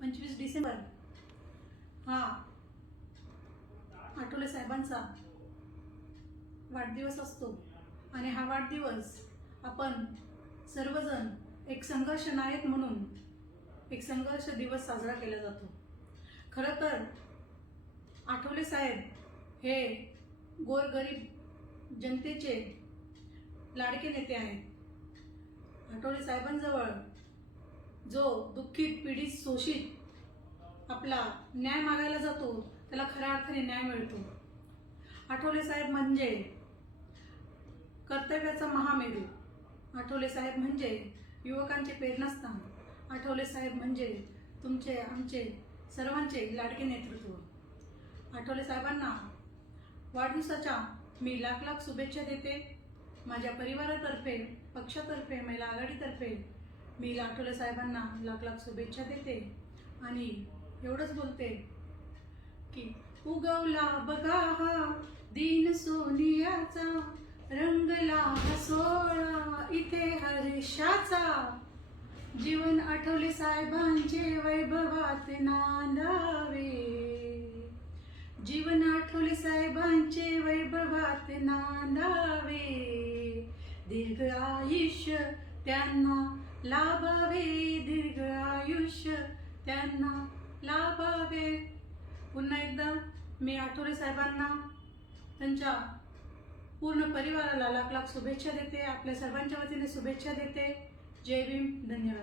पंचवीस डिसेंबर. हा. आठवले साहेबांचा. वाढदिवस असतो. आणि हा वाढदिवस आपण सर्वजण एक संघर्ष नायक म्हणून एक संघर्ष दिवस साजरा केला जातो. खरं तर आठवले साहेब हे गोरगरीब जनतेचे लाडके नेते आहेत. आठवले साहेबांजवळ जो दुःखित पीडित शोषित आपला न्याय मागायला जातो त्याला खऱ्या अर्थाने न्याय मिळतो. आठवले साहेब म्हणजे कर्तव्याचा महामेरू आठवले साहेब म्हणजे युवकांचे प्रेरणास्थान आठवले साहेब म्हणजे तुमचे आमचे सर्वांचे लाडके नेतृत्व. आठवले साहेबांना वाढदिवसाच्या मी लाख लाख शुभेच्छा देते. माझ्या परिवारातर्फे पक्षातर्फे महिला आघाडीतर्फे मी आठवले साहेबांना लाख लाख शुभेच्छा देते आणि एवढंच बोलते की उगवला बघा हा दिन सोनियाचा रंगला सोळा इथे हर्षाचा जीवन आठवले साहेबांचे वैभवात नांदावे. जीवन आठवले साहेबांचे वैभवात नांदावे. दीर्घ आयुष्य त्यांना लाभावे दीर्घ आयुष्य त्यांना लाभावे. पुन्हा एकदा मी आठवले साहेबांना त्यांच्या पूर्ण परिवाराला लाख लाख शुभेच्छा देते आपल्या सर्वांच्या वतीने शुभेच्छा देते. जय भीम धन्यवाद.